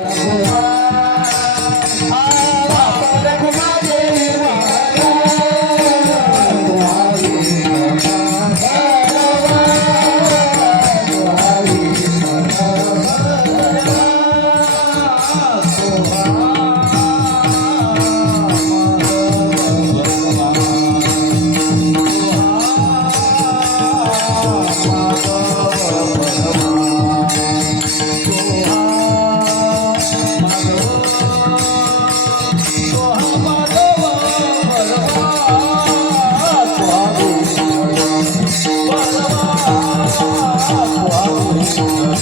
Oh, Oh,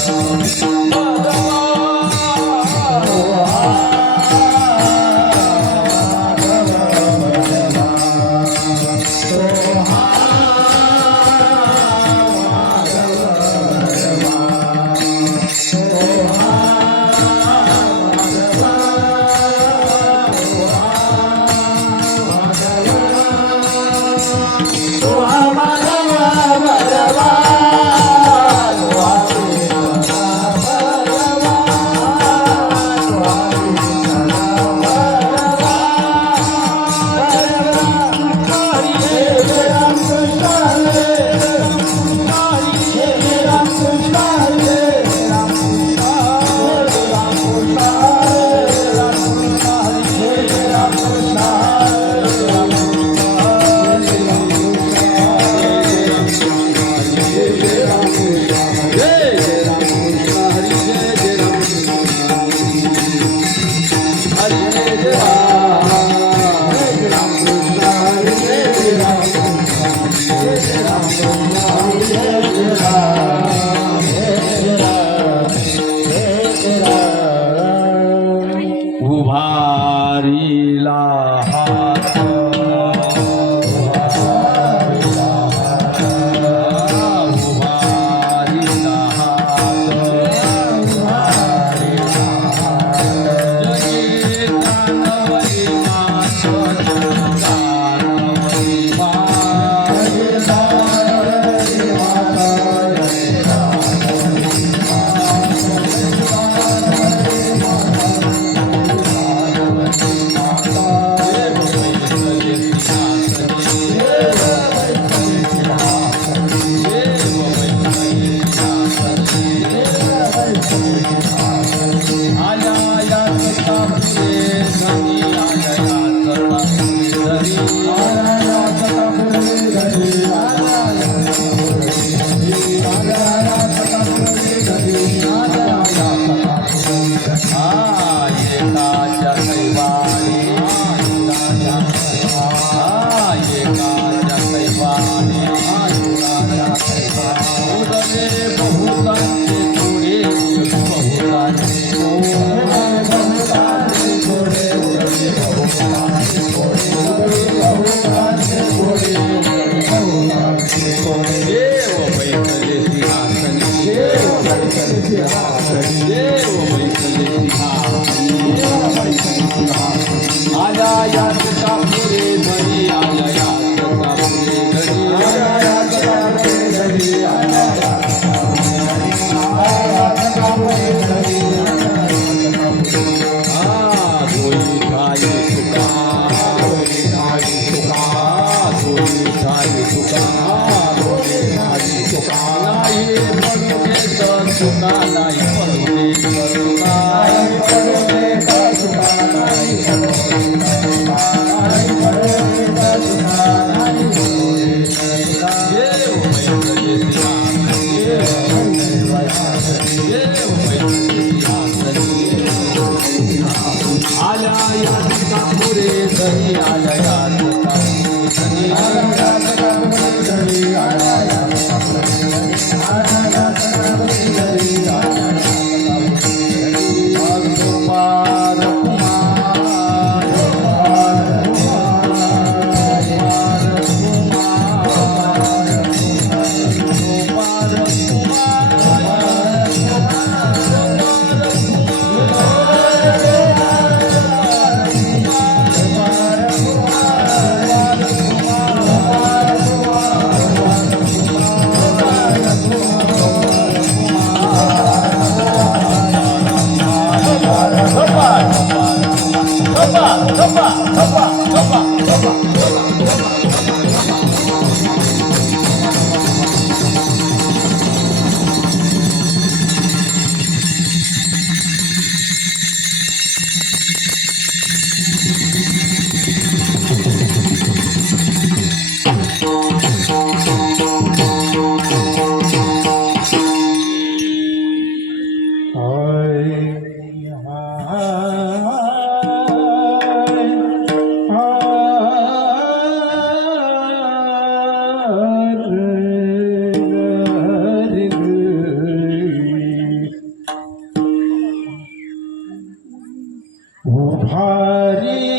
देव Yeah. भारी